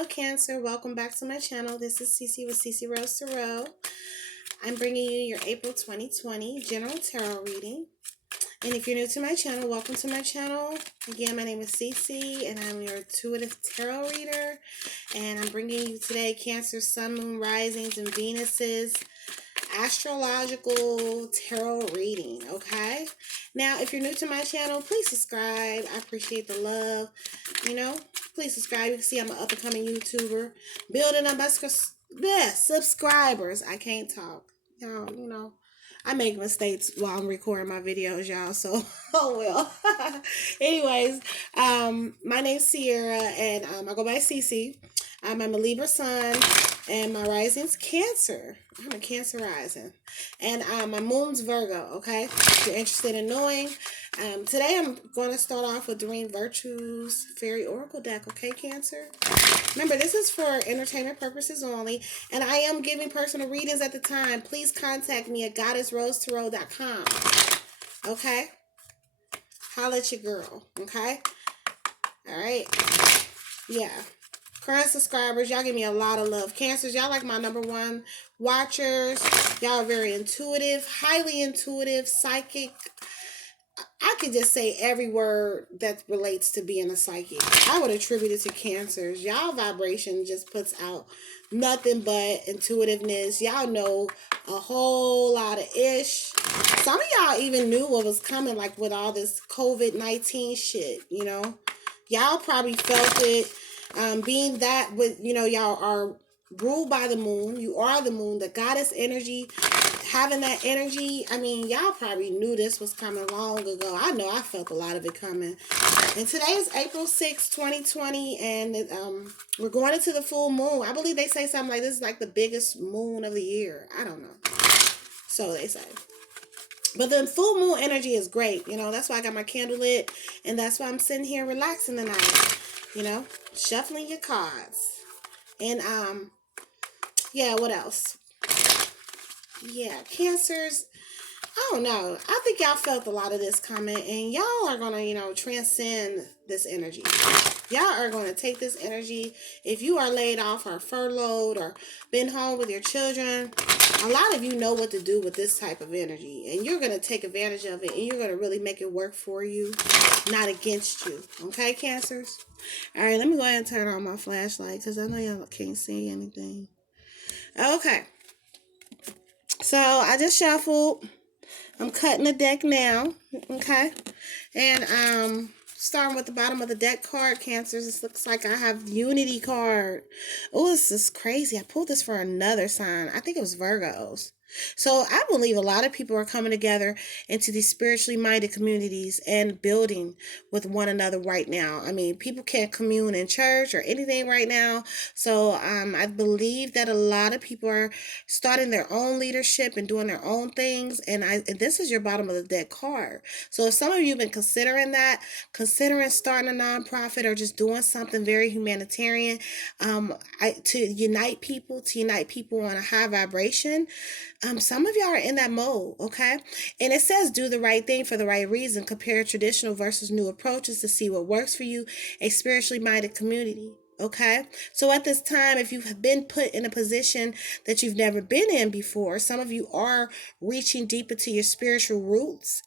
Hello, Cancer. Welcome back to my channel. This is Cece with Cece Rose Tarot. I'm bringing you your April 2020 General Tarot reading. And if you're new to my channel, welcome to my channel. Again, my name is Cece, and I'm your intuitive tarot reader. And I'm bringing you today Cancer, Sun, Moon, Risings, and Venuses astrological tarot reading, okay? Now, if you're new to my channel, please subscribe. I appreciate the love. Please subscribe. You can see I'm an up-and-coming YouTuber. Building up my subscribers. I can't talk. Y'all, I make mistakes while I'm recording my videos, y'all. So, oh well. Anyways, my name's Sierra, and I go by Cece. I'm a Libra sun, and my rising's Cancer. I'm a Cancer rising. And my moon's Virgo, okay? If you're interested in knowing. Today I'm going to start off with Doreen Virtue's Fairy Oracle deck, okay, Cancer? Remember, this is for entertainment purposes only, and I am giving personal readings at the time. Please contact me at goddessrosetarot.com, okay? Holla at your girl, okay? All right? Yeah. Current subscribers, y'all give me a lot of love. Cancers, y'all like my #1 watchers. Y'all are very intuitive, highly intuitive, psychic. I could just say every word that relates to being a psychic. I would attribute it to Cancers. Y'all vibration just puts out nothing but intuitiveness. Y'all know a whole lot of ish. Some of y'all even knew what was coming, like with all this COVID-19 shit, Y'all probably felt it. Being that y'all are ruled by the moon. You are the moon, the goddess energy. Having that energy, y'all probably knew this was coming long ago. I know I felt a lot of it coming. And today is April 6, 2020, and we're going into the full moon. I believe they say something like this is like the biggest moon of the year. I don't know. So they say. But the full moon energy is great. That's why I got my candle lit, and that's why I'm sitting here relaxing tonight. Shuffling your cards. And, yeah, what else? Yeah, Cancers, I don't know. I think y'all felt a lot of this coming, and y'all are going to, transcend this energy. Y'all are going to take this energy. If you are laid off or furloughed or been home with your children, a lot of you know what to do with this type of energy, and you're going to take advantage of it, and you're going to really make it work for you, not against you. Okay, Cancers? All right, let me go ahead and turn on my flashlight because I know y'all can't see anything. Okay. So I just shuffled. I'm cutting the deck now. Okay. And starting with the bottom of the deck card, Cancers. This looks like I have Unity card. Oh, this is crazy. I pulled this for another sign. I think it was Virgos. So I believe a lot of people are coming together into these spiritually minded communities and building with one another right now. People can't commune in church or anything right now. So I believe that a lot of people are starting their own leadership and doing their own things. And this is your bottom of the deck card. So if some of you have been considering starting a nonprofit or just doing something very humanitarian, to unite people on a high vibration. Some of y'all are in that mode, okay? And it says do the right thing for the right reason. Compare traditional versus new approaches to see what works for you, a spiritually minded community. Okay, so at this time, if you've been put in a position that you've never been in before, some of you are reaching deep into your spiritual roots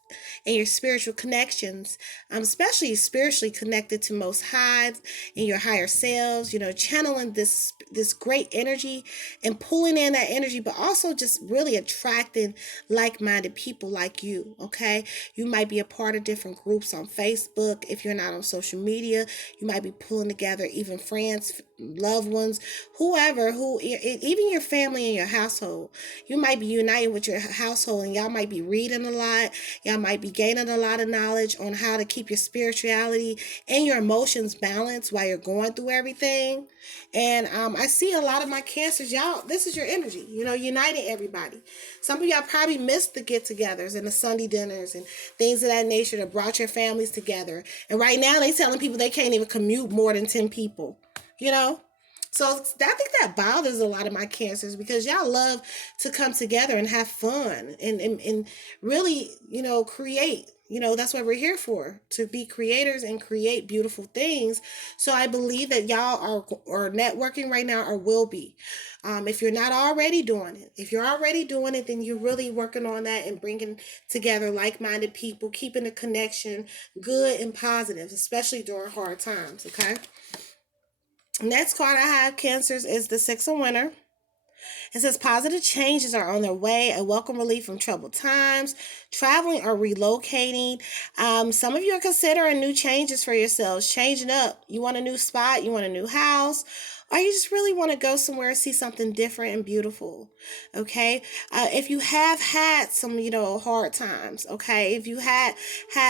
and your spiritual connections, especially spiritually connected to Most High and your higher selves, channeling this great energy and pulling in that energy, but also just really attracting like-minded people like you, okay? You might be a part of different groups on Facebook. If you're not on social media, you might be pulling together even friends, loved ones, whoever, even your family and your household. You might be united with your household, and y'all might be reading a lot. Y'all might be gaining a lot of knowledge on how to keep your spirituality and your emotions balanced while you're going through everything. And I see a lot of my Cancers, y'all, this is your energy, uniting everybody. Some of y'all probably missed the get-togethers and the Sunday dinners and things of that nature that brought your families together. And right now they telling people they can't even commute more than 10 people. So I think that bothers a lot of my cancers because y'all love to come together and have fun and really, create. That's what we're here for, to be creators and create beautiful things. So I believe that y'all are networking right now, or will be. If you're not already doing it, if you're already doing it, then you're really working on that and bringing together like-minded people, keeping the connection good and positive, especially during hard times, okay? Next card I have, Cancers, is the Six of Winter. It says positive changes are on their way, a welcome relief from troubled times, traveling or relocating. Some of you are considering new changes for yourselves, changing up. You want a new spot, you want a new house, or you just really want to go somewhere and see something different and beautiful. Okay. If you have had some, hard times, okay, if you had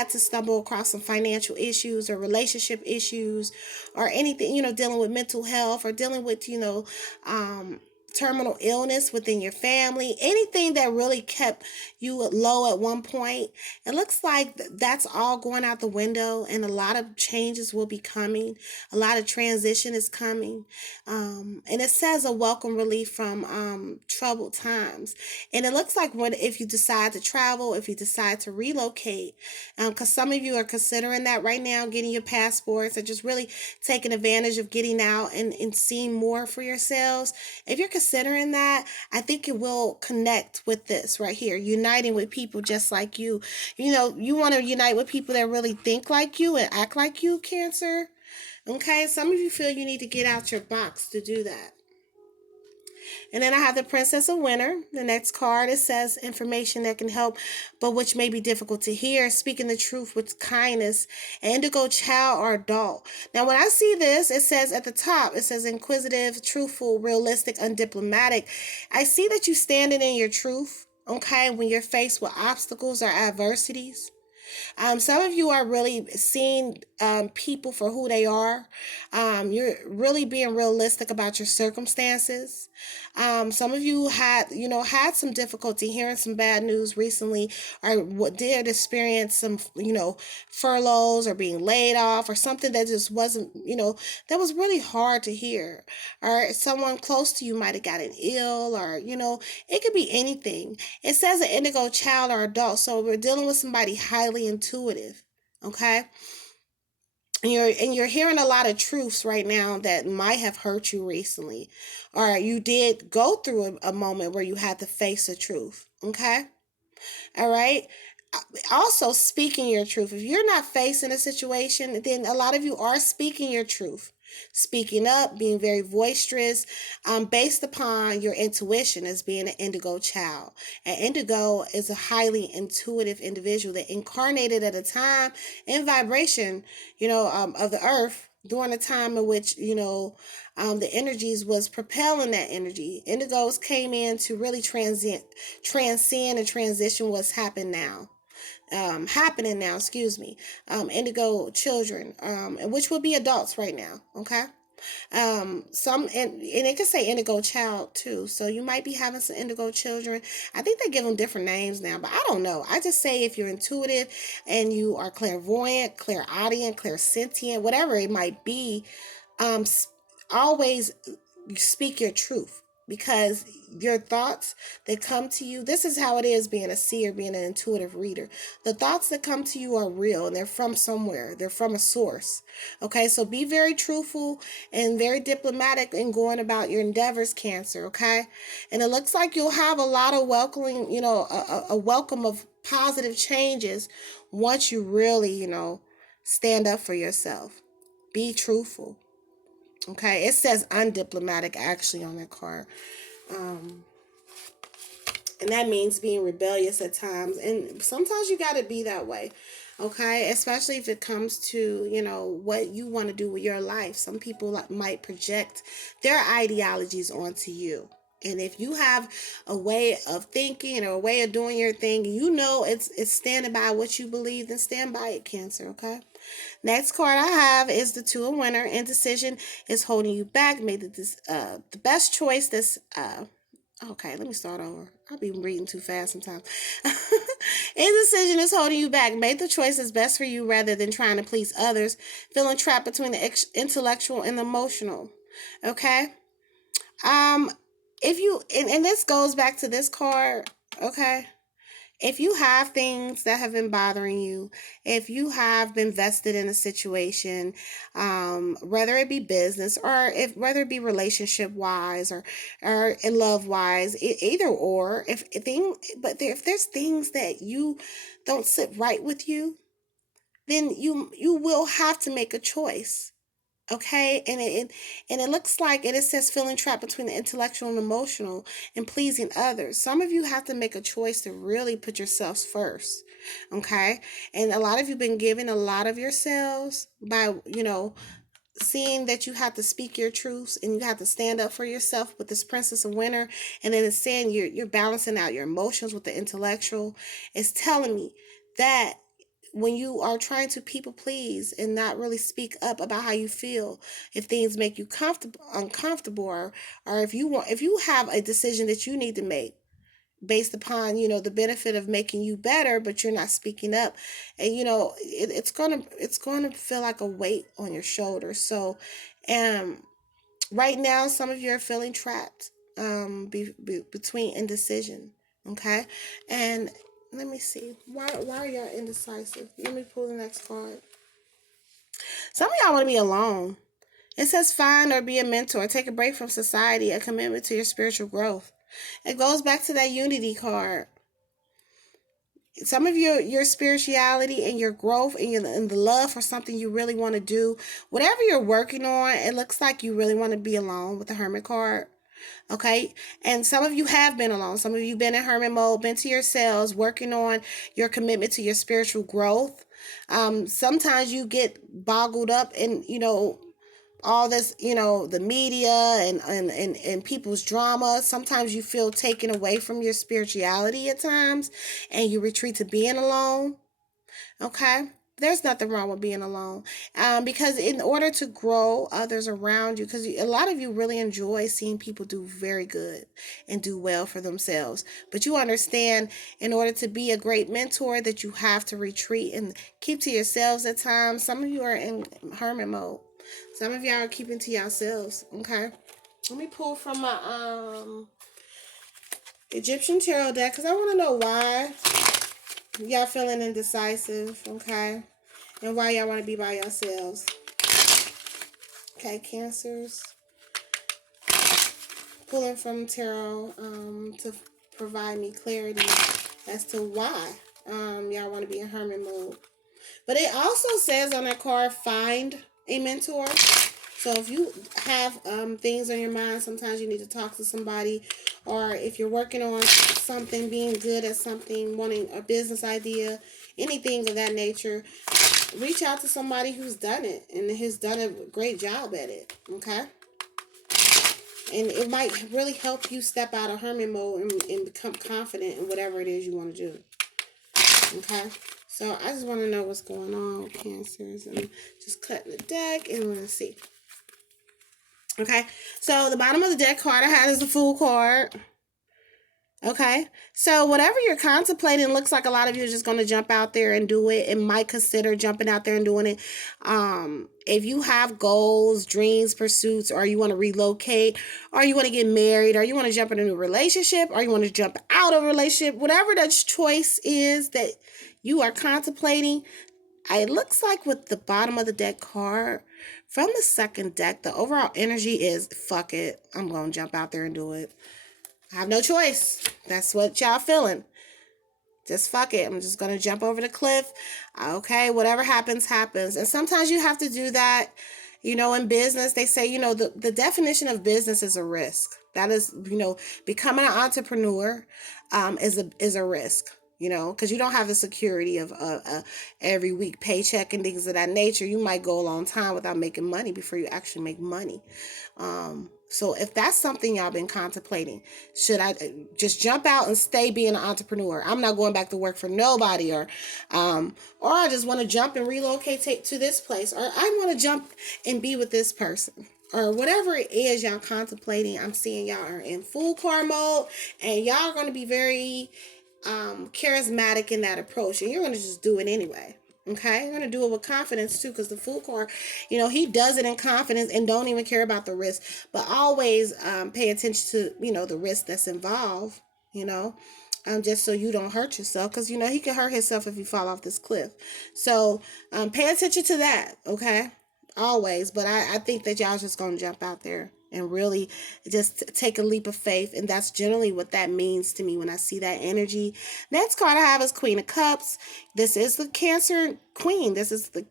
to stumble across some financial issues or relationship issues or anything, dealing with mental health or dealing with, terminal illness within your family, anything that really kept you low at one point, it looks like that's all going out the window, and a lot of changes will be coming. A lot of transition is coming. And it says a welcome relief from troubled times. And it looks like if you decide to travel, if you decide to relocate, because some of you are considering that right now, getting your passports or just really taking advantage of getting out and seeing more for yourselves. If you're considering that, I think it will connect with this right here, uniting with people just like you. You want to unite with people that really think like you and act like you, Cancer. Okay, some of you feel you need to get out your box to do that. And then I have the Princess of Winter. The next card, it says information that can help, but which may be difficult to hear. Speaking the truth with kindness. Indigo child or adult. Now, when I see this, it says at the top, it says inquisitive, truthful, realistic, undiplomatic. I see that you standing in your truth, okay, when you're faced with obstacles or adversities. Some of you are really seeing people for who they are. You're really being realistic about your circumstances. Some of you had some difficulty hearing some bad news recently, or did experience some, furloughs or being laid off or something that just wasn't, that was really hard to hear. Or someone close to you might have gotten ill, or, it could be anything. It says an indigo child or adult, so we're dealing with somebody highly intuitive, okay? And you're hearing a lot of truths right now that might have hurt you recently, or you did go through a moment where you had to face the truth, okay? All right. Also, speaking your truth. If you're not facing a situation, then a lot of you are speaking your truth. Speaking up, being very boisterous, based upon your intuition as being an indigo child. An indigo is a highly intuitive individual that incarnated at a time in vibration, of the earth during a time in which, the energies was propelling that energy. Indigos came in to really transcend and transition what's happening now, excuse me. Indigo children, which would be adults right now, okay? Some and it can say indigo child too, so you might be having some indigo children. I think they give them different names now, but I don't know. I just say if you're intuitive and you are clairvoyant, clairaudient, clairsentient, whatever it might be, um always speak your truth, because your thoughts that come to you, this is how it is being a seer, being an intuitive reader. The thoughts that come to you are real, and they're from somewhere, they're from a source. Okay, so be very truthful and very diplomatic in going about your endeavors, Cancer. Okay, and it looks like you'll have a lot of welcoming, a welcome of positive changes once you really, stand up for yourself. Be truthful. Okay, it says undiplomatic actually on that card. Um, and that means being rebellious at times. And sometimes you got to be that way. Okay, especially if it comes to, what you want to do with your life. Some people might project their ideologies onto you. And if you have a way of thinking or a way of doing your thing, it's standing by what you believe, then stand by it, Cancer, okay? Next card I have is the Two of Winter. Indecision is holding you back. Make the best choice that's okay, let me start over. I'll be reading too fast sometimes. Indecision is holding you back. Make the choice that's best for you rather than trying to please others. Feeling trapped between the intellectual and the emotional. Okay. Um, if you and this goes back to this card, okay? If you have things that have been bothering you, if you have been vested in a situation, whether it be business or if whether it be relationship wise or in love wise, either or, if there's things that you don't sit right with you, then you will have to make a choice. Okay, and it looks like it says feeling trapped between the intellectual and emotional and pleasing others. Some of you have to make a choice to really put yourselves first. Okay, and a lot of you been giving a lot of yourselves by seeing that you have to speak your truths and you have to stand up for yourself with this Princess of Winter, and then it's saying you're balancing out your emotions with the intellectual. It's telling me that when you are trying to people please and not really speak up about how you feel, if things make you comfortable uncomfortable, or if you have a decision that you need to make based upon the benefit of making you better, but you're not speaking up, and it's gonna feel like a weight on your shoulders. So um right now some of you are feeling trapped between indecision. Okay, and let me see, why are y'all indecisive? Let me pull the next card. Some of y'all want to be alone. It says find or be a mentor, take a break from society, a commitment to your spiritual growth. It goes back to that unity card. Some of your spirituality and your growth and the love for something you really want to do, whatever you're working on, it looks like you really want to be alone with the Hermit card. Okay, and some of you have been alone. Some of you been in hermit mode, been to yourselves, working on your commitment to your spiritual growth. Sometimes you get boggled up in all this, the media and people's drama. Sometimes you feel taken away from your spirituality at times, and you retreat to being alone. Okay, there's nothing wrong with being alone, because in order to grow others around you, because a lot of you really enjoy seeing people do very good and do well for themselves, but you understand in order to be a great mentor that you have to retreat and keep to yourselves at times. Some of you are in hermit mode. Some of y'all are keeping to yourselves. Okay, let me pull from my Egyptian tarot deck because I want to know why y'all feeling indecisive. Okay, and why y'all want to be by yourselves. Okay, Cancers. Pulling from tarot to provide me clarity as to why y'all want to be in hermit mode. But it also says on that card, find a mentor. So if you have things on your mind, sometimes you need to talk to somebody, or if you're working on something, being good at something, wanting a business idea, anything of that nature, reach out to somebody who's done it and has done a great job at it. Okay, and it might really help you step out of hermit mode and become confident in whatever it is you want to do. Okay, so I just want to know what's going on with Cancers, and just cutting the deck and we're gonna see. Okay, so the bottom of the deck card I had is the Fool card. Okay, so whatever you're contemplating, looks like a lot of you are just going to jump out there and do it, and might consider jumping out there and doing it. If you have goals, dreams, pursuits, or you want to relocate, or you want to get married, or you want to jump in a new relationship, or you want to jump out of a relationship, whatever that choice is that you are contemplating, it looks like with the bottom of the deck card from the second deck, the overall energy is fuck it. I'm going to jump out there and do it. I have no choice. That's what y'all feeling. Just fuck it. I'm just going to jump over the cliff. Okay, whatever happens, happens. And sometimes you have to do that. In business, they say, the definition of business is a risk. That is, becoming an entrepreneur is a risk. Because you don't have the security of every week paycheck and things of that nature. You might go a long time without making money before you actually make money. So if that's something y'all been contemplating, should I just jump out and stay being an entrepreneur? I'm not going back to work for nobody, or I just want to jump and relocate to this place, or I want to jump and be with this person. Or whatever it is y'all contemplating. I'm seeing y'all are in full car mode, and y'all are going to be very charismatic in that approach, and you're going to just do it anyway. Okay, you're gonna do it with confidence too, because the Fool card, he does it in confidence and don't even care about the risk. But always pay attention to the risk that's involved. You know, just so you don't hurt yourself, because he can hurt himself if you fall off this cliff. So pay attention to that. Okay, always. But I think that y'all just gonna jump out there and really just take a leap of faith, and that's generally what that means to me when I see that energy. Next card I have is Queen of Cups. This is the Cancer Queen. This is the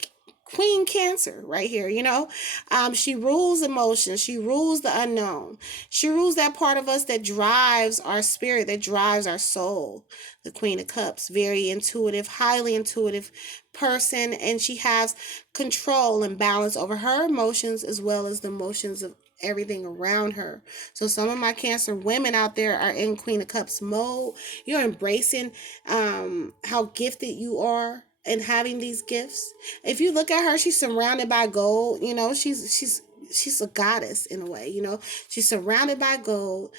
Queen Cancer right here, she rules emotions. She rules the unknown. She rules that part of us that drives our spirit, that drives our soul. The Queen of Cups, very intuitive, highly intuitive person, and she has control and balance over her emotions as well as the emotions of everything around her. So some of my Cancer women out there are in Queen of Cups mode. You're embracing how gifted you are and having these gifts. If you look at her, she's surrounded by gold. She's a goddess in a way. She's surrounded by gold.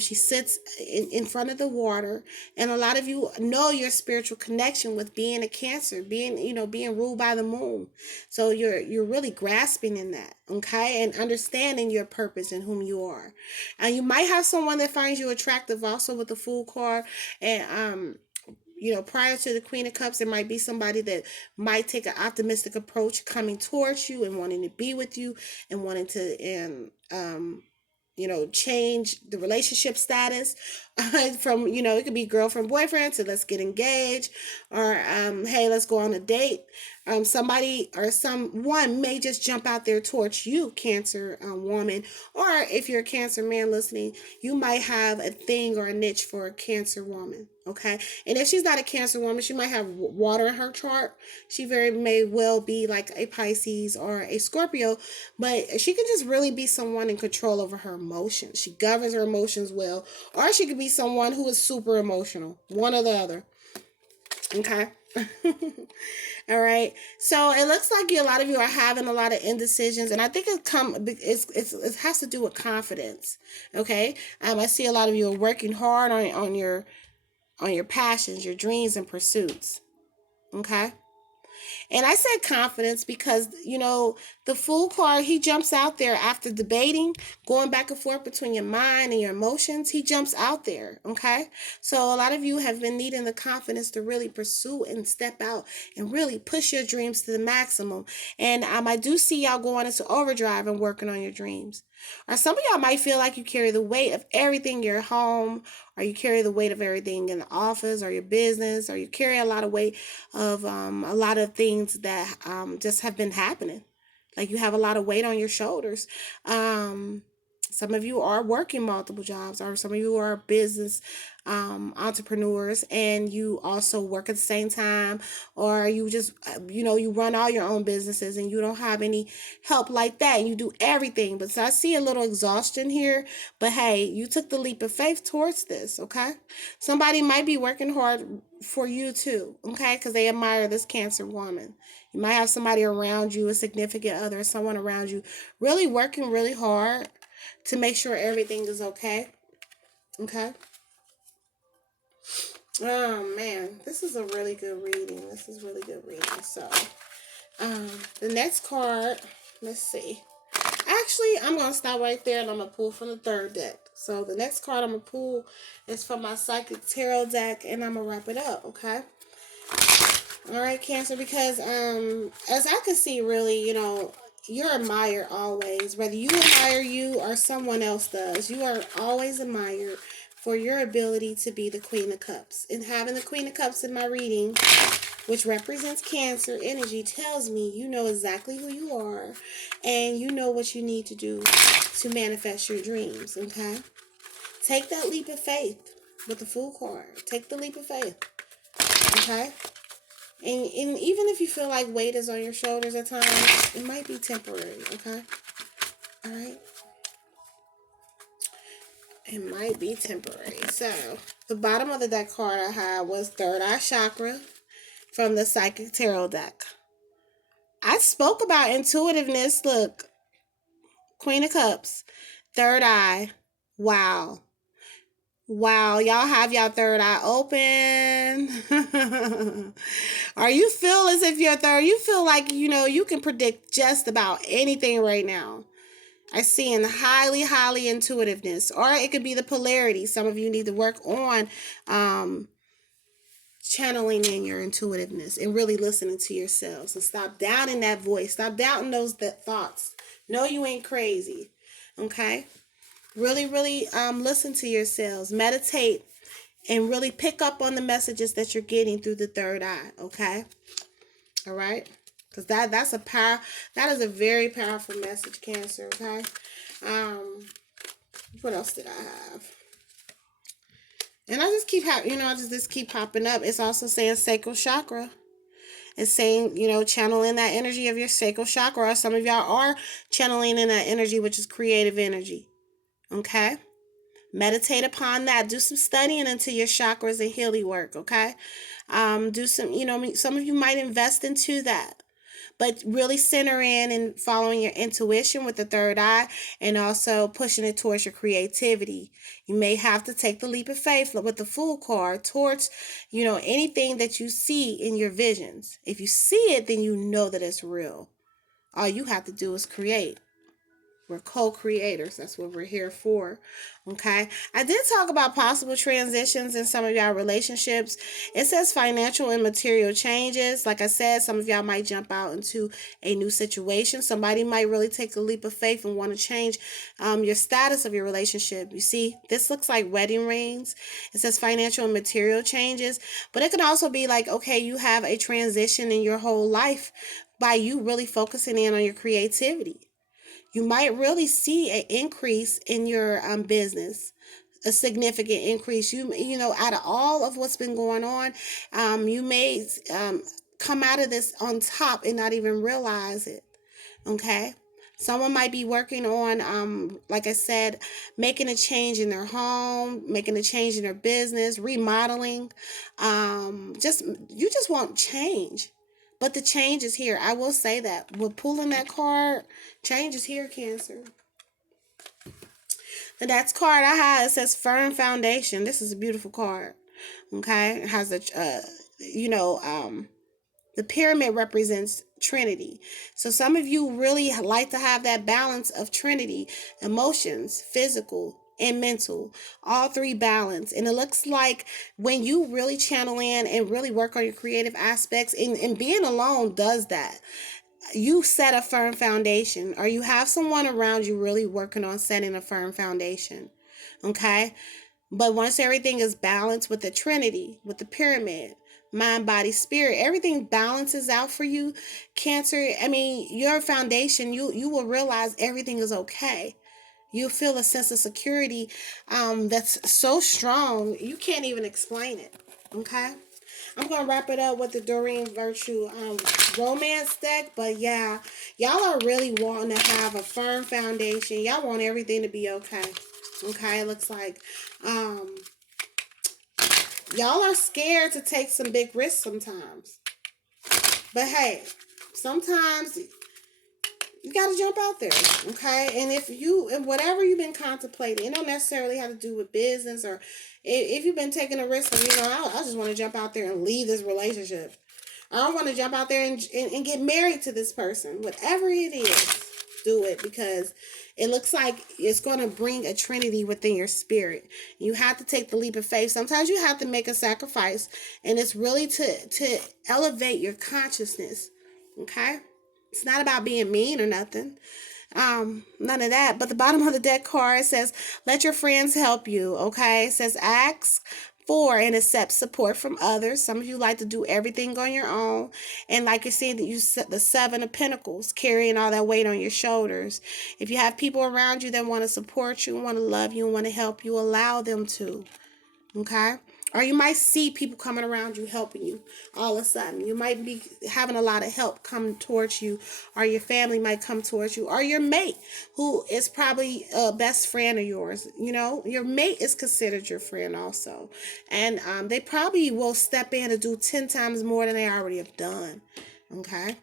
She sits in front of the water, and a lot of you know your spiritual connection with being a Cancer, being ruled by the moon. So you're really grasping in that, okay, and understanding your purpose and whom you are. And you might have someone that finds you attractive also with the Fool card, and prior to the Queen of Cups, there might be somebody that might take an optimistic approach coming towards you and wanting to be with you and wanting to change the relationship status from, it could be girlfriend, boyfriend to let's get engaged, or, hey, let's go on a date. Somebody or someone may just jump out there towards you, Cancer woman, or if you're a Cancer man listening, you might have a thing or a niche for a Cancer woman. Okay. And if she's not a Cancer woman, she might have water in her chart. She very may well be like a Pisces or a Scorpio, but she could just really be someone in control over her emotions. She governs her emotions well, or she could be someone who is super emotional, one or the other. Okay. All right. So it looks like a lot of you are having a lot of indecisions, and I think it has to do with confidence. Okay. I see a lot of you are working hard on your passions, your dreams and pursuits. Okay. And I said confidence because, the Fool card, he jumps out there after debating, going back and forth between your mind and your emotions. He jumps out there, okay? So a lot of you have been needing the confidence to really pursue and step out and really push your dreams to the maximum. And I do see y'all going into overdrive and working on your dreams. Or some of y'all might feel like you carry the weight of everything in your home, or you carry the weight of everything in the office or your business, or you carry a lot of weight of a lot of things that just have been happening. Like you have a lot of weight on your shoulders. Some of you are working multiple jobs, or some of you are business entrepreneurs, and you also work at the same time, or you just, you run all your own businesses and you don't have any help like that. You do everything. But so I see a little exhaustion here, but hey, you took the leap of faith towards this, okay? Somebody might be working hard for you too, okay? Because they admire this Cancer woman. You might have somebody around you, a significant other, someone around you, really working really hard to make sure everything is okay. Okay. Oh man, this is a really good reading. This is really good reading. So, the next card, let's see. Actually, I'm gonna stop right there and I'm gonna pull from the third deck. So the next card I'm gonna pull is from my Psychic Tarot deck, and I'm gonna wrap it up. Okay. All right, Cancer, because as I can see, really, you're admired always, whether you admire you or someone else does. You are always admired for your ability to be the Queen of Cups. And having the Queen of Cups in my reading, which represents Cancer energy, tells me you know exactly who you are and you know what you need to do to manifest your dreams, okay? Take that leap of faith with the Fool card. Take the leap of faith, okay? And even if you feel like weight is on your shoulders at times, it might be temporary, okay? All right? It might be temporary. So, the bottom of the deck card I had was Third Eye Chakra from the Psychic Tarot deck. I spoke about intuitiveness. Look, Queen of Cups, Third Eye. Wow. Wow, y'all have y'all third eye open. saying? Or you feel as if you're third, you feel like, you can predict just about anything right now. I see in highly intuitiveness, or it could be the polarity. Some of you need to work on channeling in your intuitiveness and really listening to yourselves, and stop doubting that voice. Stop doubting those thoughts. No, you ain't crazy. Okay? Really listen to yourselves. Meditate and really pick up on the messages that you're getting through the third eye. Okay? All right? Because that is a very powerful message, Cancer. Okay? What else did I have? And I just keep this keep popping up. It's also saying sacral chakra. It's saying, channeling that energy of your sacral chakra. Or some of y'all are channeling in that energy, which is creative energy. Okay? Meditate upon that. Do some studying into your chakras and healing work. Okay? Do some, some of you might invest into that. But really center in and following your intuition with the third eye, and also pushing it towards your creativity. You may have to take the leap of faith with the Fool card towards, anything that you see in your visions. If you see it, then you know that it's real. All you have to do is create. We're co-creators. That's what we're here for. Okay. I did talk about possible transitions in some of y'all relationships. It says financial and material changes. Like I said, some of y'all might jump out into a new situation. Somebody might really take a leap of faith and want to change your status of your relationship. You see, this looks like wedding rings. It says financial and material changes. But it can also be like, okay, you have a transition in your whole life by you really focusing in on your creativity. You might really see an increase in your business, a significant increase. Out of all of what's been going on, you may come out of this on top and not even realize it. Okay? Someone might be working on, like I said, making a change in their home, making a change in their business, remodeling. You just want change. But the change is here. I will say that. With pulling that card, change is here, Cancer. The next card I have, it says Firm Foundation. This is a beautiful card. Okay? It has the pyramid represents Trinity. So some of you really like to have that balance of Trinity, emotions, physical, and mental, all three balance. And it looks like when you really channel in and really work on your creative aspects, and being alone does that. You set a firm foundation, or you have someone around you really working on setting a firm foundation. Okay? But once everything is balanced with the Trinity, with the pyramid, mind, body, spirit, everything balances out for you, Cancer. I mean, your foundation, you will realize everything is okay. You feel a sense of security that's so strong, you can't even explain it. Okay? I'm going to wrap it up with the Doreen Virtue romance deck. But yeah, y'all are really wanting to have a firm foundation. Y'all want everything to be okay. Okay? It looks like y'all are scared to take some big risks sometimes. But hey, sometimes you got to jump out there, okay? And whatever you've been contemplating, it don't necessarily have to do with business, or if you've been taking a risk of, I just want to jump out there and leave this relationship. I don't want to jump out there and get married to this person. Whatever it is, do it, because it looks like it's going to bring a Trinity within your spirit. You have to take the leap of faith. Sometimes you have to make a sacrifice, and it's really to elevate your consciousness, okay? It's not about being mean or nothing. None of that. But the bottom of the deck card says, let your friends help you. Okay. It says ask for and accept support from others. Some of you like to do everything on your own. And like you're seeing, you set the 7 of Pentacles, carrying all that weight on your shoulders. If you have people around you that want to support you, want to love you, want to help you, allow them to. Okay? Or you might see people coming around you helping you all of a sudden. You might be having a lot of help come towards you, or your family might come towards you, or your mate, who is probably a best friend of yours. Your mate is considered your friend also. And they probably will step in and do 10 times more than they already have done. Okay?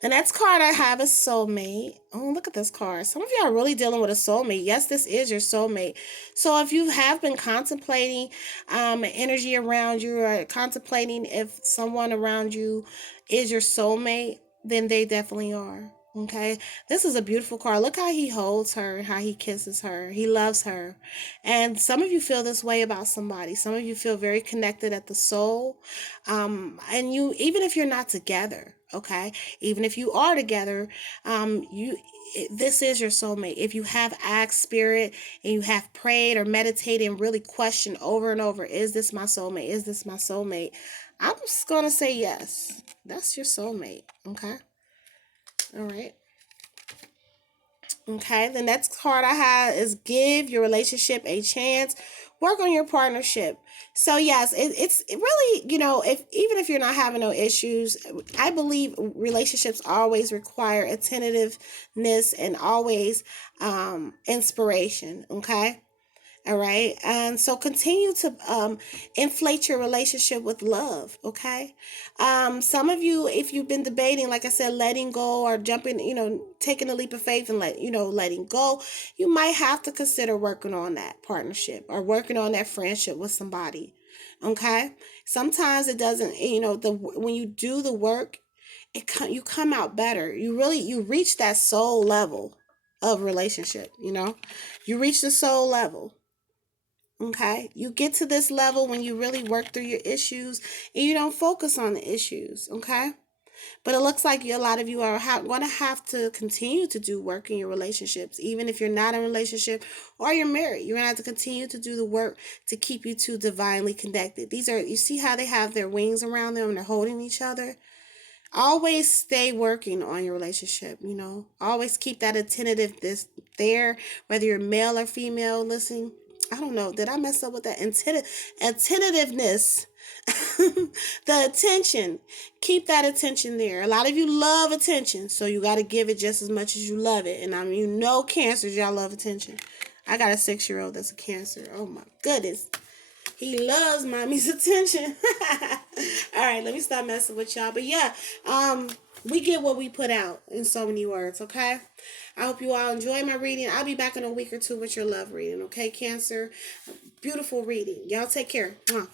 The next card I have is soulmate. Oh, look at this card. Some of you are really dealing with a soulmate. Yes, this is your soulmate. So if you have been contemplating energy around you, or contemplating if someone around you is your soulmate, then they definitely are. Okay, this is a beautiful card. Look how he holds her, how he kisses her. He loves her. And some of you feel this way about somebody. Some of you feel very connected at the soul. And you, even if you're not together, okay, even if you are together, this is your soulmate. If you have asked spirit and you have prayed or meditated and really questioned over and over, is this my soulmate? Is this my soulmate? I'm just gonna say yes. That's your soulmate. Okay. All right. Okay, the next card I have is give your relationship a chance. Work on your partnership. So yes, it's really, if even if you're not having no issues, I believe relationships always require attentiveness and always inspiration. Okay. All right. And so continue to inflate your relationship with love. Okay. Some of you, if you've been debating, like I said, letting go or jumping, taking a leap of faith and letting go, you might have to consider working on that partnership or working on that friendship with somebody. Okay. Sometimes it doesn't, when you do the work, you come out better. You reach that soul level of relationship. You reach the soul level. Okay, you get to this level when you really work through your issues and you don't focus on the issues. Okay, but it looks like a lot of you are going to have to continue to do work in your relationships, even if you're not in a relationship or you're married. You're going to have to continue to do the work to keep you two divinely connected. You see how they have their wings around them and they're holding each other. Always stay working on your relationship. Always keep that attentiveness there, whether you're male or female. Listen, I don't know, did I mess up with that attentiveness? The attention, keep that attention there. A lot of you love attention, so you got to give it just as much as you love it. And cancers, y'all love attention. I got a 6-year-old that's a cancer. Oh my goodness, he loves mommy's attention. All right, let me stop messing with y'all. But yeah, we get what we put out, in so many words, okay? I hope you all enjoy my reading. I'll be back in a week or two with your love reading, okay, Cancer? Beautiful reading. Y'all take care. Mwah.